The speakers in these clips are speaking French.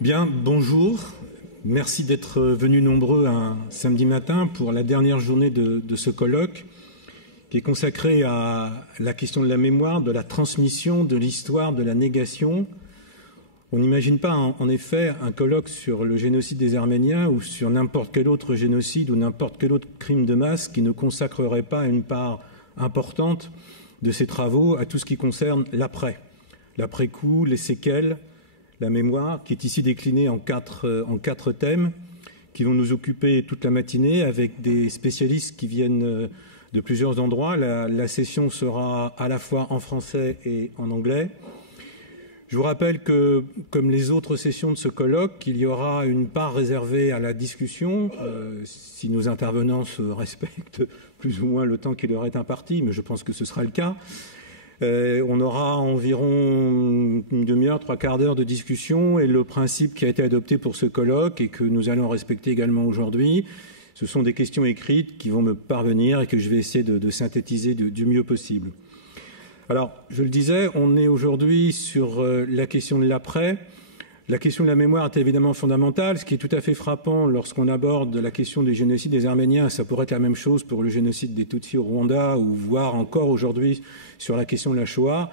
Bien, bonjour. Merci d'être venus nombreux un samedi matin pour la dernière journée de ce colloque qui est consacré à la question de la mémoire, de la transmission, de l'histoire, de la négation. On n'imagine pas en effet un colloque sur le génocide des Arméniens ou sur n'importe quel autre génocide ou n'importe quel autre crime de masse qui ne consacrerait pas une part importante de ses travaux à tout ce qui concerne l'après. L'après-coup, les séquelles, la mémoire, qui est ici déclinée en quatre thèmes qui vont nous occuper toute la matinée avec des spécialistes qui viennent de plusieurs endroits. La session sera à la fois en français et en anglais. Je vous rappelle que, comme les autres sessions de ce colloque, il y aura une part réservée à la discussion, si nos intervenants se respectent plus ou moins le temps qui leur est imparti, mais je pense que ce sera le cas. On aura environ une demi-heure, trois quarts d'heure de discussion, et le principe qui a été adopté pour ce colloque et que nous allons respecter également aujourd'hui, ce sont des questions écrites qui vont me parvenir et que je vais essayer de synthétiser du mieux possible. Alors, je le disais, on est aujourd'hui sur la question de l'après. La question de la mémoire est évidemment fondamentale. Ce qui est tout à fait frappant lorsqu'on aborde la question du génocide des Arméniens, ça pourrait être la même chose pour le génocide des Tutsis au Rwanda ou voire encore aujourd'hui sur la question de la Shoah,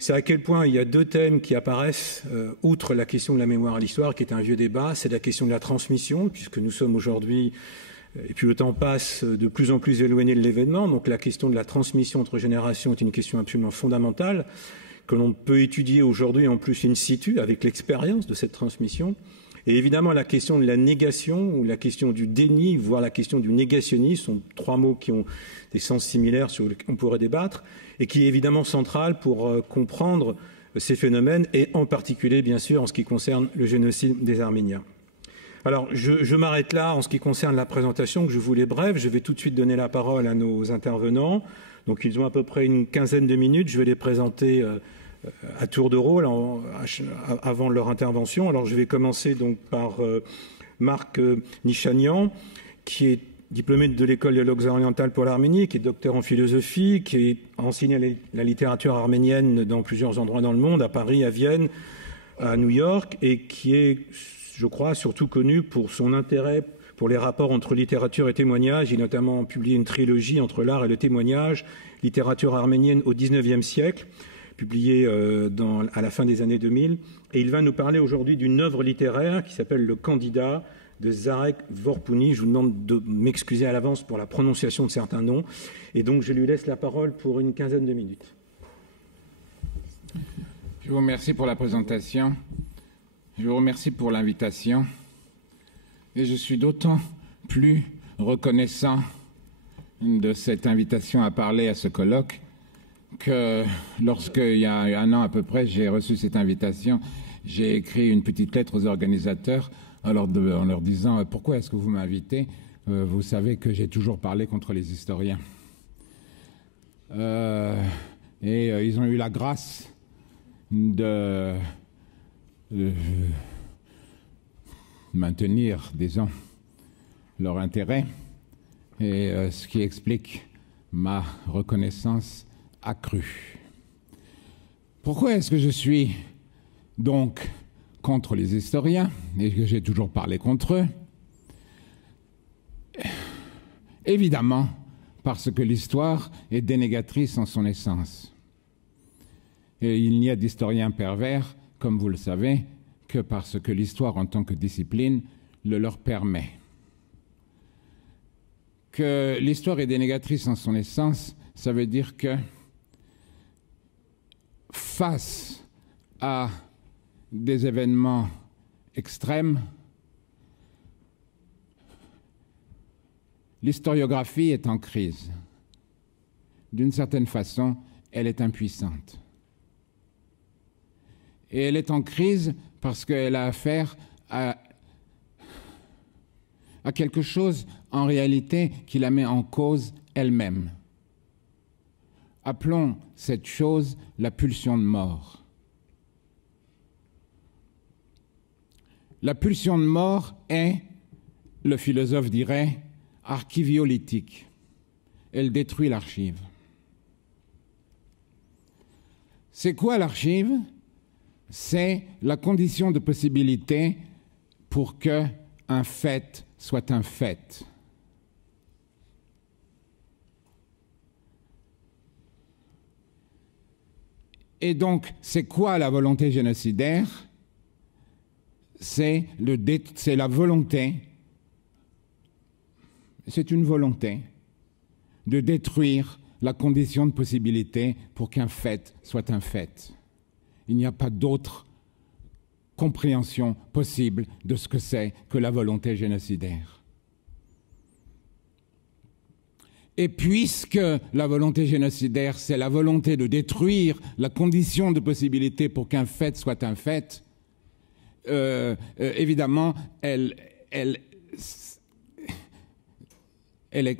c'est à quel point il y a deux thèmes qui apparaissent, outre la question de la mémoire et l'histoire, qui est un vieux débat, c'est la question de la transmission, puisque nous sommes aujourd'hui, et puis le temps passe, de plus en plus éloigné de l'événement, donc la question de la transmission entre générations est une question absolument fondamentale, que l'on peut étudier aujourd'hui en plus in situ avec l'expérience de cette transmission. Et évidemment, la question de la négation ou la question du déni, voire la question du négationnisme, sont trois mots qui ont des sens similaires sur lesquels on pourrait débattre et qui est évidemment central pour comprendre ces phénomènes et en particulier, bien sûr, en ce qui concerne le génocide des Arméniens. Alors, je m'arrête là en ce qui concerne la présentation, que je voulais brève. Je vais tout de suite donner la parole à nos intervenants. Donc, ils ont à peu près une quinzaine de minutes. Je vais les présenter à tour de rôle avant leur intervention. Alors, je vais commencer donc par Marc Nichanian, qui est diplômé de l'école dialogues orientales pour l'Arménie, qui est docteur en philosophie, qui a enseigné la littérature arménienne dans plusieurs endroits dans le monde, à Paris, à Vienne, à New York, et qui est, je crois, surtout connu pour son intérêt pour les rapports entre littérature et témoignage. Il a notamment publié une trilogie entre l'art et le témoignage, littérature arménienne au XIXe siècle, publiée à la fin des années 2000. Et il va nous parler aujourd'hui d'une œuvre littéraire qui s'appelle Le Candidat de Zarek Vorpouni. Je vous demande de m'excuser à l'avance pour la prononciation de certains noms. Et donc, je lui laisse la parole pour une quinzaine de minutes. Je vous remercie pour la présentation. Je vous remercie pour l'invitation. Et je suis d'autant plus reconnaissant de cette invitation à parler à ce colloque que lorsque, il y a un an à peu près, j'ai reçu cette invitation, j'ai écrit une petite lettre aux organisateurs en leur disant « Pourquoi est-ce que vous m'invitez ? Vous savez que j'ai toujours parlé contre les historiens. » Ils ont eu la grâce de maintenir, disons, leur intérêt, et ce qui explique ma reconnaissance accrue. Pourquoi est-ce que je suis donc contre les historiens et que j'ai toujours parlé contre eux? Évidemment, parce que l'histoire est dénégatrice en son essence. Et il n'y a d'historiens pervers, comme vous le savez, que parce que l'histoire en tant que discipline le leur permet. Que l'histoire est dénégatrice en son essence, ça veut dire que face à des événements extrêmes, l'historiographie est en crise. D'une certaine façon, elle est impuissante. Et elle est en crise parce qu'elle a affaire à quelque chose, en réalité, qui la met en cause elle-même. Appelons cette chose la pulsion de mort. La pulsion de mort est, le philosophe dirait, archiviolytique. Elle détruit l'archive. C'est quoi l'archive ? c'est la condition de possibilité pour qu'un fait soit un fait. Et donc, c'est quoi la volonté génocidaire? C'est la volonté, c'est une volonté de détruire la condition de possibilité pour qu'un fait soit un fait. Il n'y a pas d'autre compréhension possible de ce que c'est que la volonté génocidaire. Et puisque la volonté génocidaire, c'est la volonté de détruire la condition de possibilité pour qu'un fait soit un fait, évidemment, elle est,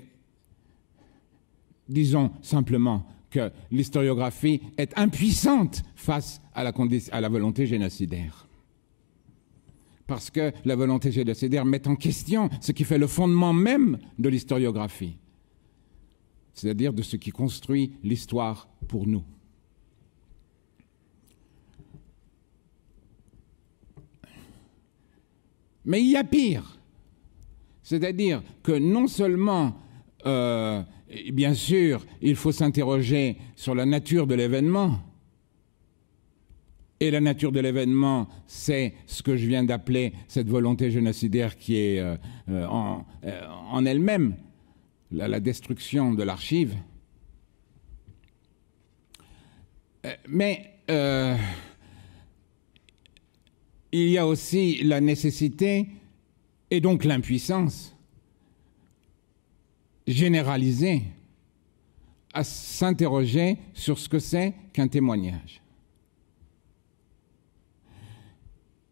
disons simplement que l'historiographie est impuissante face à la volonté génocidaire. Parce que la volonté génocidaire met en question ce qui fait le fondement même de l'historiographie, c'est-à-dire de ce qui construit l'histoire pour nous. Mais il y a pire, c'est-à-dire que non seulement, bien sûr, il faut s'interroger sur la nature de l'événement, et la nature de l'événement, c'est ce que je viens d'appeler cette volonté génocidaire qui est en elle-même la destruction de l'archive. Mais il y a aussi la nécessité et donc l'impuissance généralisée à s'interroger sur ce que c'est qu'un témoignage.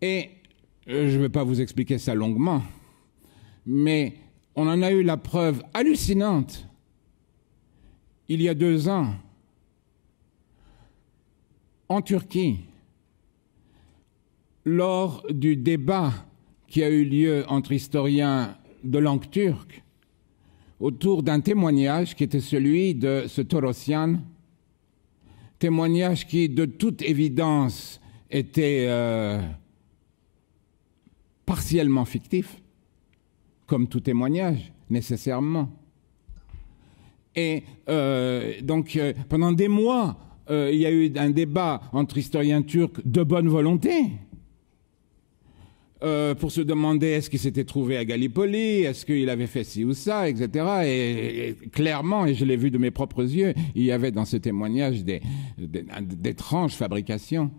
Et je ne vais pas vous expliquer ça longuement, mais on en a eu la preuve hallucinante il y a 2 ans en Turquie, lors du débat qui a eu lieu entre historiens de langue turque autour d'un témoignage qui était celui de ce Torosyan, témoignage qui, de toute évidence, était partiellement fictif, comme tout témoignage, nécessairement. Et donc, pendant des mois, il y a eu un débat entre historiens turcs de bonne volonté pour se demander est-ce qu'il s'était trouvé à Gallipoli, est-ce qu'il avait fait ci ou ça, etc. Et clairement, et je l'ai vu de mes propres yeux, il y avait dans ce témoignage d'étranges fabrications.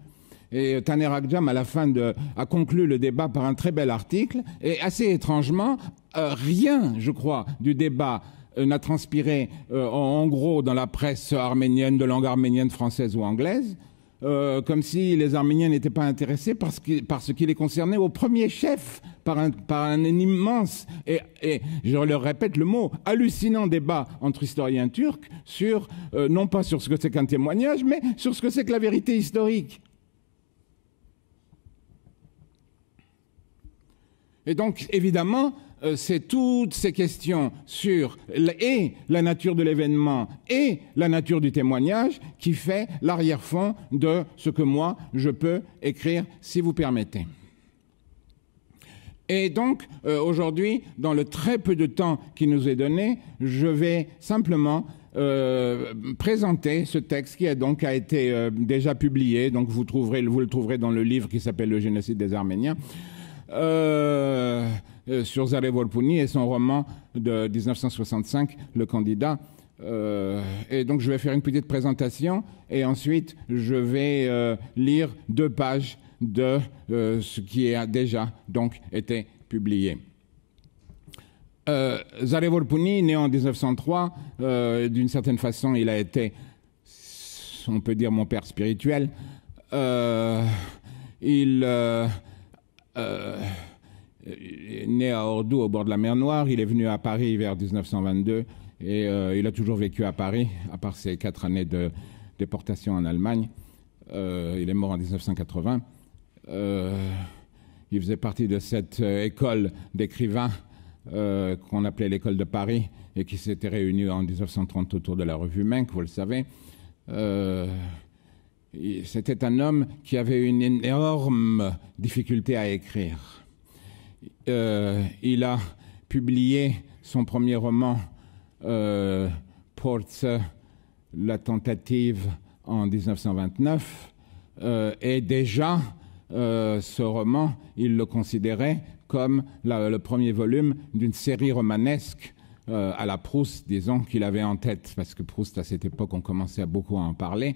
Et Taner Akçam, à la fin, a conclu le débat par un très bel article. Et assez étrangement, rien, je crois, du débat n'a transpiré, en gros, dans la presse arménienne, de langue arménienne, française ou anglaise, comme si les Arméniens n'étaient pas intéressés par ce qui les concernait au premier chef, par un immense, et je leur répète le mot, hallucinant débat entre historiens turcs sur, non pas sur ce que c'est qu'un témoignage, mais sur ce que c'est que la vérité historique. Et donc, évidemment, c'est toutes ces questions sur et la nature de l'événement et la nature du témoignage qui fait l'arrière-fond de ce que moi, je peux écrire, si vous permettez. Et donc, aujourd'hui, dans le très peu de temps qui nous est donné, je vais simplement présenter ce texte qui a été déjà publié. Donc, vous le trouverez dans le livre qui s'appelle « Le génocide des Arméniens ». Sur Zare Vorpuni et son roman de 1965, Le Candidat. Et donc je vais faire une petite présentation et ensuite je vais lire 2 pages de ce qui a déjà donc été publié. Zare Vorpuni, né en 1903, d'une certaine façon il a été, on peut dire, mon père spirituel. Né à Ordu, au bord de la mer Noire, il est venu à Paris vers 1922 et il a toujours vécu à Paris, à part ses 4 années de déportation en Allemagne. Il est mort en 1980. Il faisait partie de cette école d'écrivains qu'on appelait l'école de Paris et qui s'était réunie en 1930 autour de la revue Menck, vous le savez. C'était un homme qui avait une énorme difficulté à écrire. Il a publié son premier roman, Porte, la tentative, en 1929, et déjà, ce roman, il le considérait comme le premier volume d'une série romanesque à la Proust, disons, qu'il avait en tête, parce que Proust, à cette époque, on commençait beaucoup à en parler,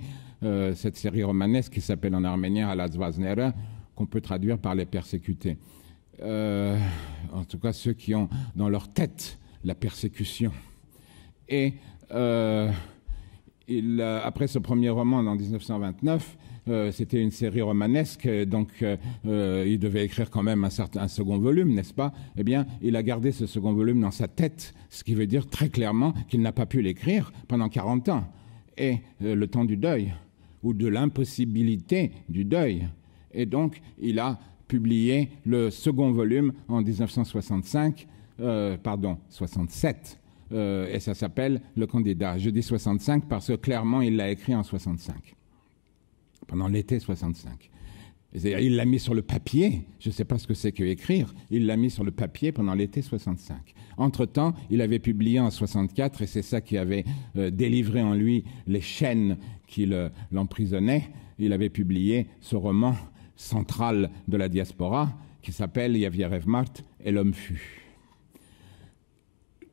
cette série romanesque qui s'appelle en arménien Alazvaznera, qu'on peut traduire par les persécutés. En tout cas, ceux qui ont dans leur tête la persécution. Et après ce premier roman, en 1929, c'était une série romanesque, donc il devait écrire quand même un second volume, n'est-ce pas? Eh bien, il a gardé ce second volume dans sa tête, ce qui veut dire très clairement qu'il n'a pas pu l'écrire pendant 40 ans. Et le temps du deuil, ou de l'impossibilité du deuil. Et donc, il a publié le second volume en 1967, et ça s'appelle Le Candidat. Je dis 65 parce que clairement, il l'a écrit en 65, pendant l'été 65. Il l'a mis sur le papier, je ne sais pas ce que c'est que écrire, il l'a mis sur le papier pendant l'été 65. Entre-temps, il avait publié en 64, et c'est ça qui avait délivré en lui les chaînes qui l'emprisonnaient, il avait publié ce roman central de la diaspora qui s'appelle Yavierev Mart et l'homme fut.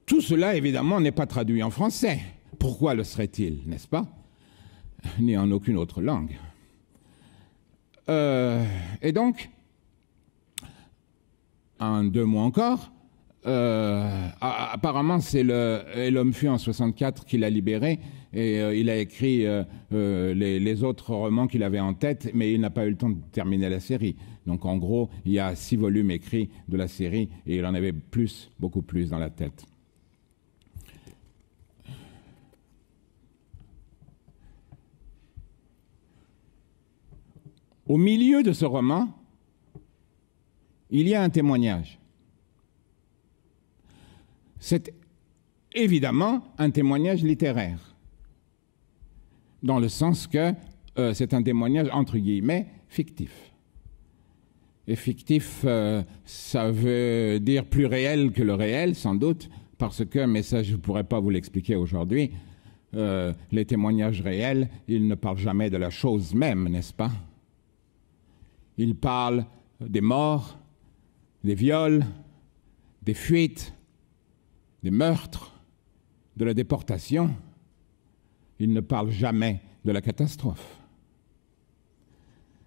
Tout cela, évidemment, n'est pas traduit en français. Pourquoi le serait-il, n'est-ce pas? Ni en aucune autre langue. Et donc, en 2 mots encore, apparemment c'est l'homme fut en 64 qui l'a libéré, et il a écrit les autres romans qu'il avait en tête, mais il n'a pas eu le temps de terminer la série. Donc en gros, il y a 6 volumes écrits de la série, et il en avait plus, beaucoup plus dans la tête. Au milieu de ce roman, il y a un témoignage. C'est évidemment un témoignage littéraire, dans le sens que c'est un témoignage, entre guillemets, fictif. Et fictif, ça veut dire plus réel que le réel, sans doute, parce que, mais ça je ne pourrais pas vous l'expliquer aujourd'hui, les témoignages réels, ils ne parlent jamais de la chose même, n'est-ce pas? Ils parlent des morts, des viols, des fuites, des meurtres, de la déportation. Ils ne parlent jamais de la catastrophe.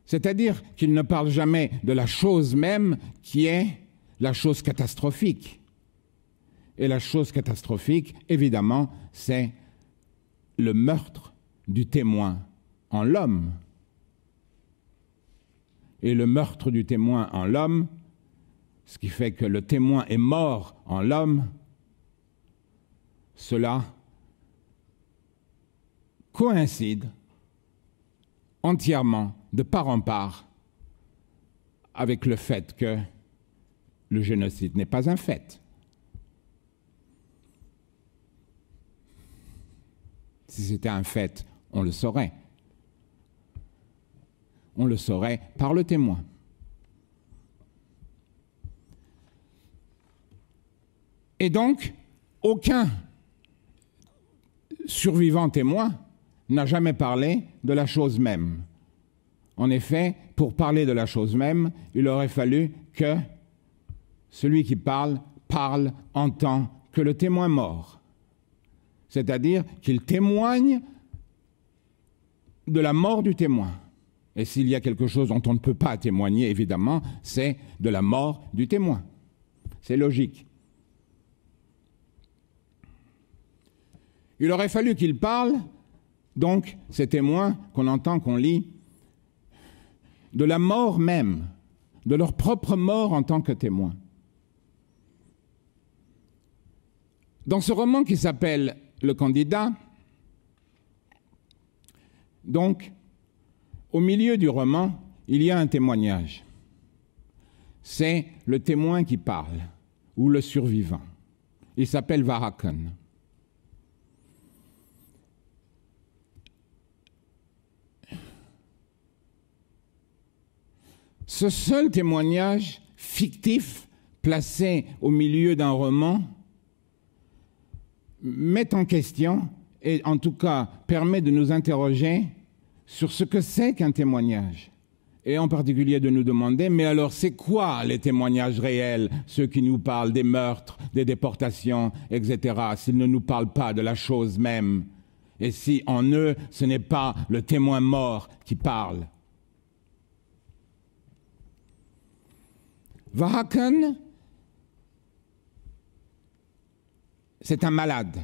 C'est-à-dire qu'ils ne parlent jamais de la chose même qui est la chose catastrophique. Et la chose catastrophique, évidemment, c'est le meurtre du témoin en l'homme. Et le meurtre du témoin en l'homme, ce qui fait que le témoin est mort en l'homme, cela coïncide entièrement, de part en part, avec le fait que le génocide n'est pas un fait. Si c'était un fait, on le saurait. On le saurait par le témoin. Et donc, aucun survivant témoin n'a jamais parlé de la chose même. En effet, pour parler de la chose même, il aurait fallu que celui qui parle en tant que le témoin mort. C'est-à-dire qu'il témoigne de la mort du témoin. Et s'il y a quelque chose dont on ne peut pas témoigner, évidemment, c'est de la mort du témoin. C'est logique. Il aurait fallu qu'il parle, donc, ces témoins qu'on entend, qu'on lit, de la mort même, de leur propre mort en tant que témoins. Dans ce roman qui s'appelle Le Candidat, donc, au milieu du roman, il y a un témoignage. C'est le témoin qui parle, ou le survivant. Il s'appelle Varakan. ce seul témoignage fictif placé au milieu d'un roman met en question, et en tout cas permet de nous interroger sur ce que c'est qu'un témoignage. Et en particulier de nous demander, mais alors c'est quoi les témoignages réels, ceux qui nous parlent des meurtres, des déportations, etc., s'ils ne nous parlent pas de la chose même, et si en eux ce n'est pas le témoin mort qui parle. Verhaken, c'est un malade.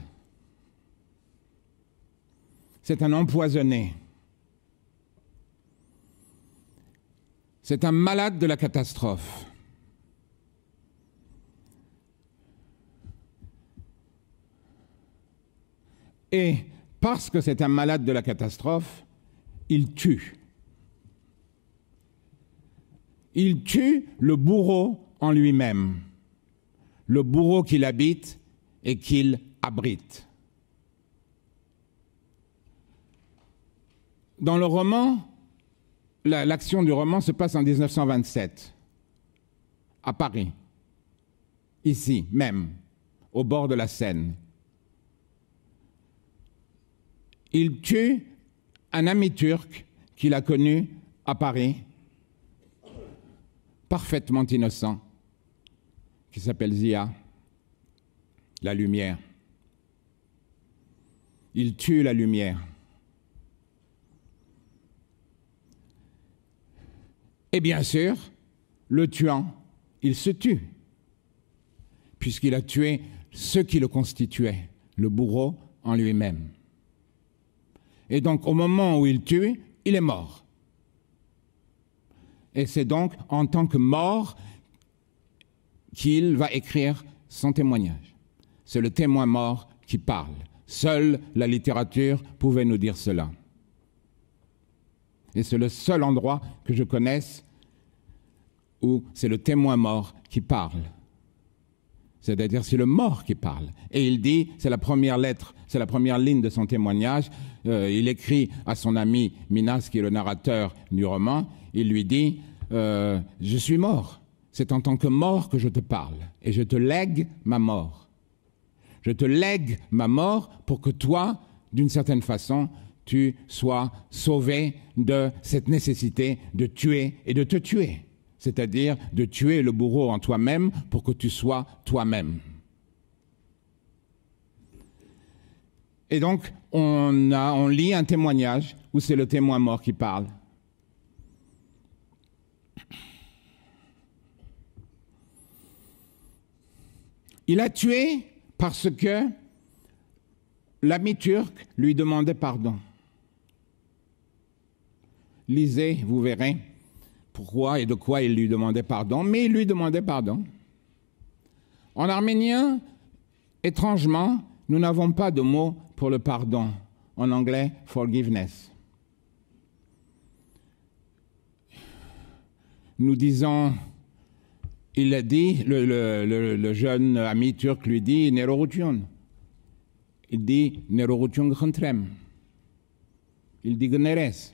C'est un empoisonné. C'est un malade de la catastrophe. Et parce que c'est un malade de la catastrophe, il tue. Il tue le bourreau en lui-même, le bourreau qu'il habite et qu'il abrite. Dans le roman, l'action du roman se passe en 1927, à Paris, ici même, au bord de la Seine. Il tue un ami turc qu'il a connu à Paris, parfaitement innocent, qui s'appelle Zia, la lumière. Il tue la lumière. Et bien sûr, le tuant, il se tue, puisqu'il a tué ce qui le constituait, le bourreau en lui-même. Et donc, au moment où il tue, il est mort. Et c'est donc en tant que mort qu'il va écrire son témoignage. C'est le témoin mort qui parle. Seule la littérature pouvait nous dire cela. Et c'est le seul endroit que je connaisse où c'est le témoin mort qui parle. C'est-à-dire c'est le mort qui parle. Et il dit, c'est la première lettre, c'est la première ligne de son témoignage, il écrit à son ami Minas, qui est le narrateur du roman, il lui dit, je suis mort, c'est en tant que mort que je te parle, et je te lègue ma mort. Je te lègue ma mort pour que toi, d'une certaine façon, tu sois sauvé de cette nécessité de tuer et de te tuer. C'est-à-dire de tuer le bourreau en toi-même pour que tu sois toi-même. Et donc, on lit un témoignage où c'est le témoin mort qui parle. Il a tué parce que l'ami turc lui demandait pardon. Lisez, vous verrez pourquoi et de quoi il lui demandait pardon, mais il lui demandait pardon. En arménien, étrangement, nous n'avons pas de mot pour le pardon. En anglais, forgiveness. Nous disons, il a dit, le jeune ami turc lui dit, Nerorutyon. Il dit, Nerorutyon grentrem. Il dit, Gneres.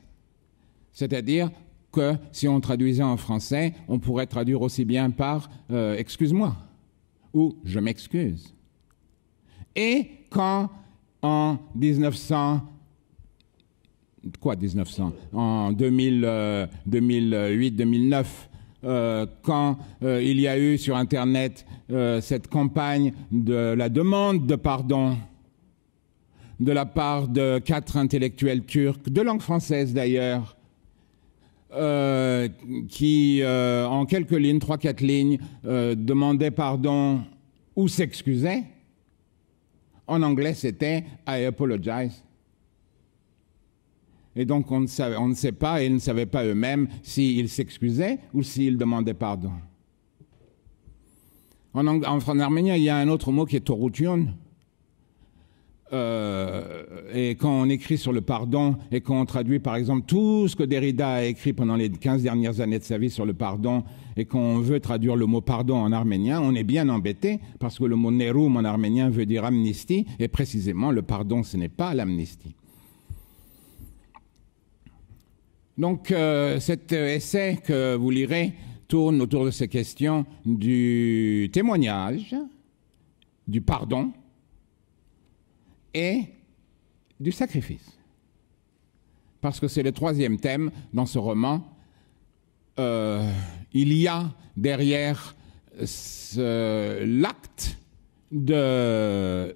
C'est-à-dire que si on traduisait en français, on pourrait traduire aussi bien par excuse-moi ou je m'excuse. Et quand en 2008-2009, quand il y a eu sur Internet cette campagne de la demande de pardon de la part de 4 intellectuels turcs, de langue française d'ailleurs, qui, en quelques lignes, 3-4 lignes, demandaient pardon ou s'excusaient. En anglais, c'était « I apologize ». Et donc, on ne sait pas, et ils ne savaient pas eux-mêmes s'ils s'excusaient ou s'ils demandaient pardon. En arménien, il y a un autre mot qui est « torutyon ». Et quand on écrit sur le pardon et quand on traduit par exemple tout ce que Derrida a écrit pendant les 15 dernières années de sa vie sur le pardon et qu'on veut traduire le mot pardon en arménien, on est bien embêté parce que le mot nerum en arménien veut dire amnistie et précisément le pardon ce n'est pas l'amnistie. Donc cet essai que vous lirez tourne autour de ces questions du témoignage, du pardon et du sacrifice. Parce que c'est le troisième thème dans ce roman. Il y a derrière l'acte de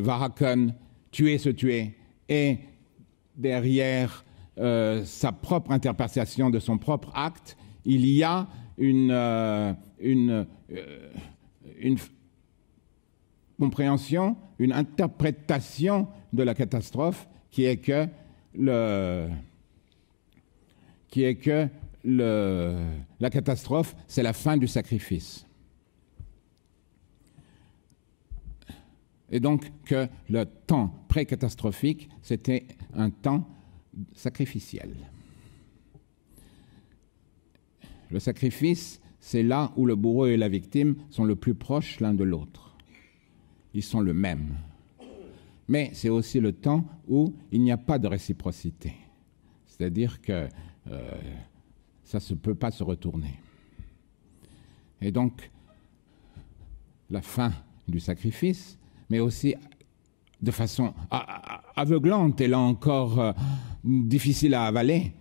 Varhaken, tuer, se tuer, et derrière sa propre interprétation de son propre acte, il y a une compréhension, une interprétation de la catastrophe qui est que la catastrophe, c'est la fin du sacrifice. Et donc que le temps pré-catastrophique, c'était un temps sacrificiel. Le sacrifice, c'est là où le bourreau et la victime sont le plus proches l'un de l'autre. Ils sont le même. Mais c'est aussi le temps où il n'y a pas de réciprocité. C'est-à-dire que ça ne peut pas se retourner. Et donc, la fin du sacrifice, mais aussi de façon aveuglante et là encore difficile à avaler,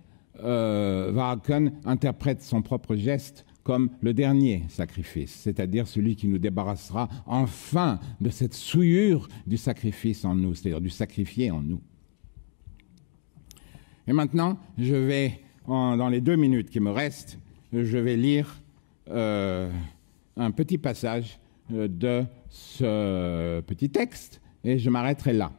Varhaken interprète son propre geste comme le dernier sacrifice, c'est-à-dire celui qui nous débarrassera enfin de cette souillure du sacrifice en nous, c'est-à-dire du sacrifié en nous. Et maintenant, je vais, dans les 2 minutes qui me restent, je vais lire un petit passage de ce petit texte et je m'arrêterai là.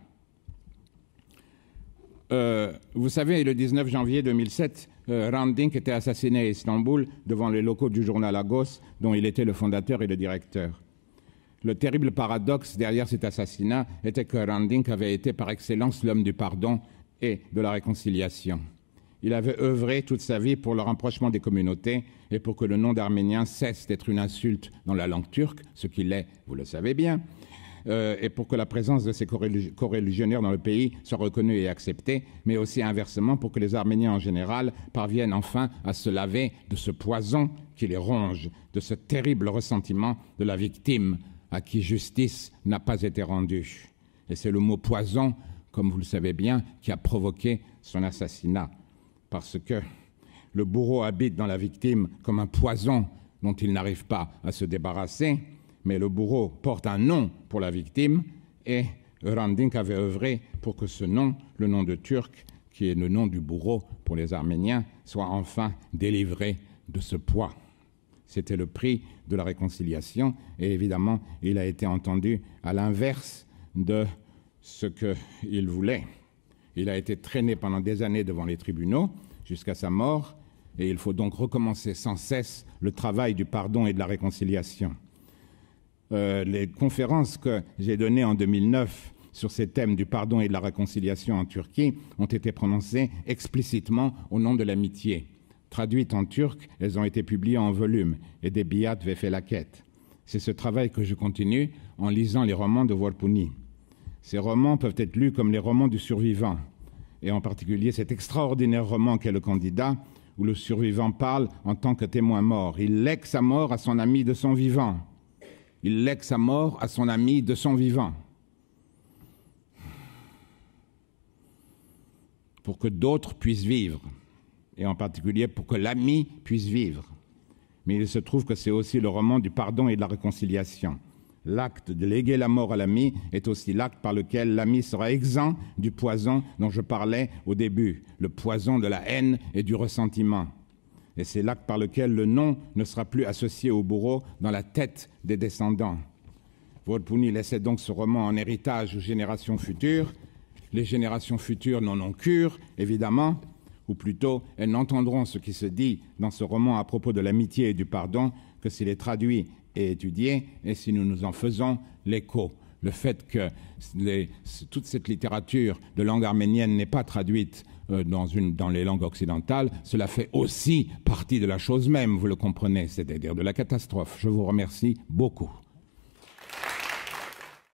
Vous savez, le 19 janvier 2007, Hrant Dink était assassiné à Istanbul devant les locaux du journal Agos, dont il était le fondateur et le directeur. Le terrible paradoxe derrière cet assassinat était que Hrant Dink avait été par excellence l'homme du pardon et de la réconciliation. Il avait œuvré toute sa vie pour le rapprochement des communautés et pour que le nom d'Arménien cesse d'être une insulte dans la langue turque, ce qu'il est, vous le savez bien, et pour que la présence de ces coreligionnaires dans le pays soit reconnue et acceptée, mais aussi inversement pour que les Arméniens en général parviennent enfin à se laver de ce poison qui les ronge, de ce terrible ressentiment de la victime à qui justice n'a pas été rendue. Et c'est le mot poison, comme vous le savez bien, qui a provoqué son assassinat. Parce que le bourreau habite dans la victime comme un poison dont il n'arrive pas à se débarrasser, mais le bourreau porte un nom pour la victime et Hrant Dink avait œuvré pour que ce nom, le nom de Turc, qui est le nom du bourreau pour les Arméniens, soit enfin délivré de ce poids. C'était le prix de la réconciliation et évidemment, il a été entendu à l'inverse de ce qu'il voulait. Il a été traîné pendant des années devant les tribunaux jusqu'à sa mort et il faut donc recommencer sans cesse le travail du pardon et de la réconciliation. Les conférences que j'ai données en 2009 sur ces thèmes du pardon et de la réconciliation en Turquie ont été prononcées explicitement au nom de l'amitié. Traduites en turc, elles ont été publiées en volume et des biat ve felaket. C'est ce travail que je continue en lisant les romans de Vorpuni. Ces romans peuvent être lus comme les romans du survivant, et en particulier cet extraordinaire roman qu'est Le Candidat, où le survivant parle en tant que témoin mort. Il lègue sa mort à son ami de son vivant. Il lègue sa mort à son ami de son vivant. Pour que d'autres puissent vivre, et en particulier pour que l'ami puisse vivre. Mais il se trouve que c'est aussi le roman du pardon et de la réconciliation. L'acte de léguer la mort à l'ami est aussi l'acte par lequel l'ami sera exempt du poison dont je parlais au début, le poison de la haine et du ressentiment. Et c'est l'acte par lequel le nom ne sera plus associé au bourreau dans la tête des descendants. Vorpuni laissait donc ce roman en héritage aux générations futures. Les générations futures n'en ont cure, évidemment, ou plutôt elles n'entendront ce qui se dit dans ce roman à propos de l'amitié et du pardon que s'il est traduit et étudié et si nous nous en faisons l'écho. Le fait que toute cette littérature de langue arménienne n'est pas traduite dans les langues occidentales, cela fait aussi partie de la chose même, vous le comprenez, c'est-à-dire de la catastrophe. Je vous remercie beaucoup.